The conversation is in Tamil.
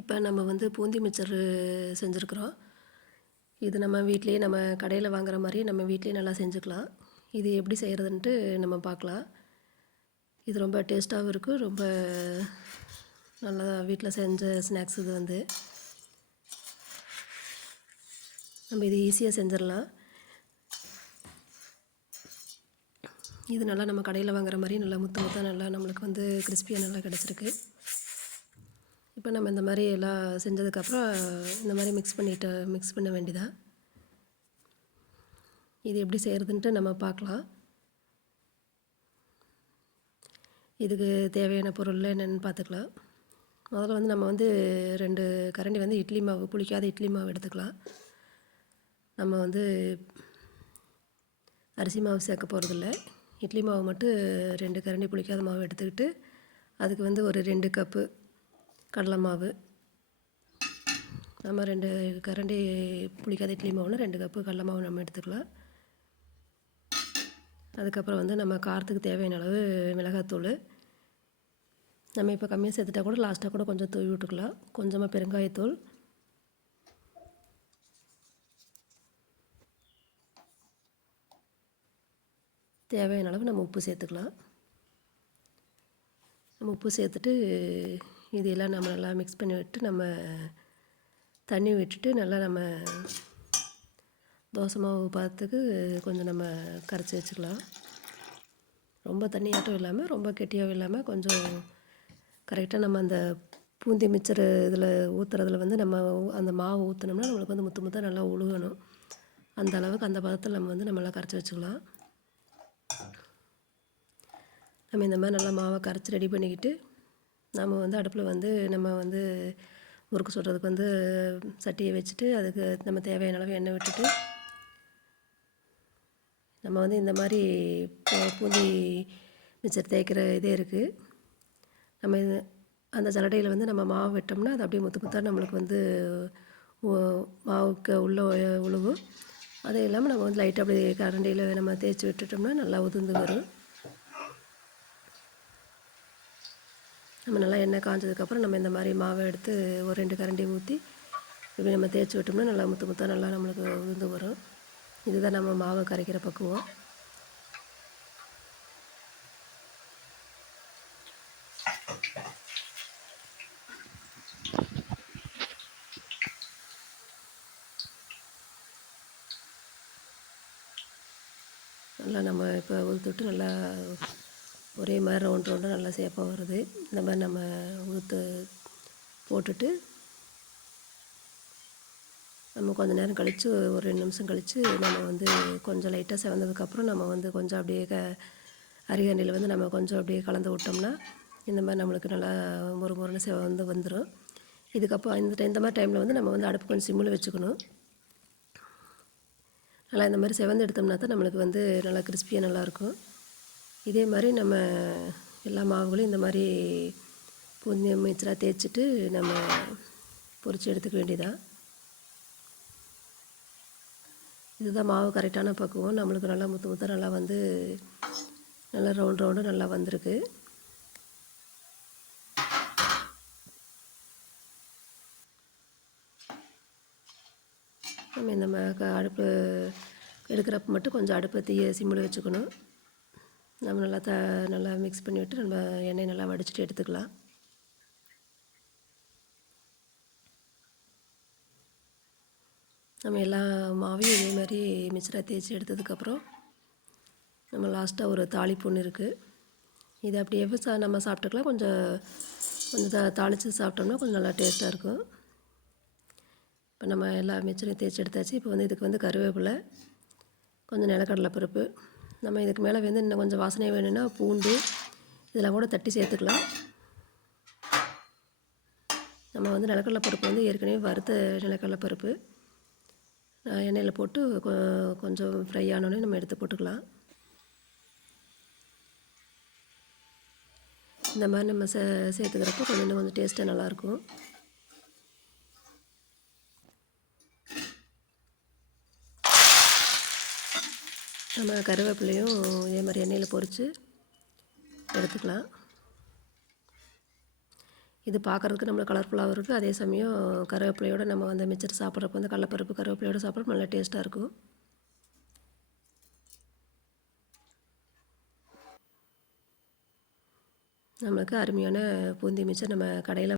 இப்போ நம்ம வந்து பூந்தி மிச்சர் செஞ்சுருக்குறோம். இது நம்ம வீட்லேயே நம்ம கடையில் வாங்குற மாதிரி நம்ம வீட்லேயே நல்லா செஞ்சுக்கலாம். இது எப்படி செய்கிறதுன்ட்டு நம்ம பார்க்கலாம். இது ரொம்ப டேஸ்ட்டாகவும் இருக்கும் ரொம்ப நல்லா வீட்டில் செஞ்ச ஸ்நாக்ஸ் இது வந்து. நம்ம இது ஈஸியாக செஞ்சிடலாம். இது நல்லா நம்ம கடையில் வாங்குற மாதிரி நல்லா முத்து முத்தாக நல்லா நம்மளுக்கு வந்து கிறிஸ்பியாக நல்லா கிடச்சிருக்கு. இப்போ நம்ம இந்த மாதிரி எல்லாம் செஞ்சதுக்கப்புறம் இந்த மாதிரி மிக்ஸ் பண்ணிட்டு மிக்ஸ் பண்ண வேண்டியதா? இது எப்படி செய்கிறதுன்ட்டு நம்ம பார்க்கலாம். இதுக்கு தேவையான பொருள் என்னென்னு பார்த்துக்கலாம். முதல்ல வந்து நம்ம வந்து ரெண்டு கரண்டி வந்து இட்லி மாவு புளிக்காத இட்லி மாவு எடுத்துக்கலாம். நம்ம வந்து அரிசி மாவு சேர்க்க போகிறதில்ல இட்லி மாவு மட்டும் ரெண்டு கரண்டி புளிக்காத மாவு எடுத்துக்கிட்டு அதுக்கு வந்து ஒரு ரெண்டு கப்பு கடலை மாவு. நம்ம ரெண்டு கரண்டி புளிக்காத இட்லி மாவுனா ரெண்டு கப்பு கடலை மாவு நம்ம எடுத்துக்கலாம். அதுக்கப்புறம் வந்து நம்ம காரத்துக்கு தேவையான அளவு மிளகாத்தூள். நம்ம இப்போ கம்மியாக சேர்த்துட்டா கூட லாஸ்ட்டாக கூட கொஞ்சம் தூவி விட்டுக்கலாம். கொஞ்சமாக பெருங்காயத்தூள். தேவையான அளவு நம்ம உப்பு சேர்த்துக்கலாம். நம்ம உப்பு சேர்த்துட்டு இதையெல்லாம் நம்ம நல்லா மிக்ஸ் பண்ணி விட்டு நம்ம தண்ணி விட்டுட்டு நல்லா நம்ம தோசை மாவு பார்த்துக்கு கொஞ்சம் நம்ம கரைச்சி வச்சுக்கலாம். ரொம்ப தண்ணியாட்டம் இல்லாமல் ரொம்ப கெட்டியாகவும் இல்லாமல் கொஞ்சம் கரெக்டாக நம்ம அந்த பூந்தி மிச்சர் இதில் ஊற்றுறதுல வந்து நம்ம அந்த மாவு ஊற்றினோம்னா நம்மளுக்கு வந்து முத்து முத்தாக நல்லா உழுகணும். அந்த அளவுக்கு அந்த பதத்தில் நம்ம வந்து நம்மளாம் கரைச்சி வச்சுக்கலாம். நம்ம இந்த மாதிரி நல்லா மாவை கரைச்சி ரெடி பண்ணிக்கிட்டு நம்ம வந்து அடுப்பில் வந்து நம்ம வந்து முறுக்கு சுடுறதுக்கு வந்து சட்டியை வச்சுட்டு அதுக்கு நம்ம தேவையான அளவு எண்ணெய் விட்டுட்டு நம்ம வந்து இந்த மாதிரி பூந்தி மிச்சர் தேய்க்கிற இதே இருக்குது நம்ம இது அந்த சலடையில் வந்து நம்ம மாவு விட்டோம்னா அது அப்படியே முத்து முத்தாக நம்மளுக்கு வந்து மாவுக்கு உள்ள உழுவும் அது இல்லாமல் நம்ம வந்து லைட்டாக அப்படியே கரண்டியில் நம்ம தேய்ச்சி விட்டுட்டோம்னா நல்லா உதிர்ந்து வரும். நம்ம நல்லா எண்ணெய் காஞ்சதுக்கப்புறம் நம்ம இந்த மாதிரி மாவை எடுத்து ஒரு ரெண்டு கரண்டி ஊற்றி இப்படி நம்ம தேய்ச்சி விட்டோம்னா நல்லா முத்து முத்தாக நல்லா நம்மளுக்கு உதிர்ந்து வரும். இதுதான் நம்ம மாவை கரைக்கிற பக்குவம். நல்லா நம்ம இப்போ உதுத்துட்டு நல்லா ஒரே மாதிரி ரவுண்ட் ரவுண்டாக நல்லா சேஃபாக வருது. இந்த மாதிரி நம்ம ஊற்று போட்டுட்டு நம்ம கொஞ்சம் நேரம் கழித்து ஒரு ரெண்டு நிமிஷம் கழித்து நம்ம வந்து கொஞ்சம் லைட்டாக செவந்ததுக்கப்புறம் நம்ம வந்து கொஞ்சம் அப்படியே க அரிகண்ணியில் வந்து நம்ம கொஞ்சம் அப்படியே கலந்து விட்டோம்னா இந்த மாதிரி நம்மளுக்கு நல்லா ஒரு முறைன்னு செவந்து வந்துடும் இதுக்கப்புறம் இந்த இந்த மாதிரி டைமில் வந்து நம்ம வந்து அடுப்பு கொஞ்சம் சிம்மில் வச்சுக்கணும். நல்லா இந்த மாதிரி செவந்து எடுத்தோம்னா தான் நம்மளுக்கு வந்து நல்லா கிறிஸ்பியாக நல்லாயிருக்கும் இதே மாதிரி நம்ம எல்லா மாவுகளையும் இந்த மாதிரி பூந்தி மிச்சராக தேய்ச்சிட்டு நம்ம பொரித்து எடுத்துக்க வேண்டியதான் இதுதான் மாவு கரெக்டான பக்குவம். நம்மளுக்கு நல்லா முத்து முத்த நல்லா வந்து நல்லா ரவுண்ட் ரவுண்டு நல்லா வந்திருக்கு. நம்ம இந்த அடுப்பு எடுக்கிறப்ப மட்டும் கொஞ்சம் அடுப்பை தீய சிம்மில் வச்சுக்கணும். நம்ம நல்லா த நல்லா மிக்ஸ் பண்ணி விட்டு நம்ம எண்ணெய் நல்லா வடிச்சிட்டு எடுத்துக்கலாம். நம்ம எல்லா மாவையும் இதே மாதிரி மிச்சராக தேய்ச்சி எடுத்ததுக்கப்புறம் நம்ம லாஸ்ட்டாக ஒரு தாளிப்பு ஒன்று இருக்குது இது அப்படியே சா நம்ம சாப்பிட்டுக்கலாம். கொஞ்சம் கொஞ்சம் த தாளித்து சாப்பிட்டோம்னா கொஞ்சம் நல்லா டேஸ்ட்டாக இருக்கும். இப்போ நம்ம எல்லா மிச்சரையும் தேய்ச்சி எடுத்தாச்சு. இப்போ வந்து இதுக்கு வந்து கருவேப்பிலை கொஞ்சம் நிலக்கடலை பருப்பு நம்ம இதுக்கு மேலே வந்து இன்னும் கொஞ்சம் வாசனை வேணும்னா பூண்டு இதெல்லாம் கூட தட்டி சேர்த்துக்கலாம். நம்ம வந்து நிலக்கடலை பருப்பு வந்து ஏற்கனவே வறுத்த நிலக்கடலை பருப்பு. எண்ணெயில் போட்டு கொஞ்சம் ஃப்ரை ஆனோடனே நம்ம எடுத்து போட்டுக்கலாம். இந்த மாதிரி நம்ம சே சேர்த்துக்கிறப்போ கொஞ்சம் இன்னும் கொஞ்சம் டேஸ்ட்டாக நல்லாயிருக்கும். நம்ம கருவேப்பிலையும் இதே மாதிரி எண்ணெயில் பொறித்து எடுத்துக்கலாம். இது பார்க்குறதுக்கு நம்மளுக்கு கலர்ஃபுல்லாகவும் இருக்குது அதே சமயம் கருவேப்பிலையோட நம்ம வந்து மிச்சர் சாப்பிட்றப்ப வந்து கடலப்பருப்பு கருவேப்பிலையோட சாப்பிட்றப்ப நல்லா டேஸ்ட்டாக இருக்கும். நம்மளுக்கு அருமையான பூந்தி மிச்சர் நம்ம கடையில்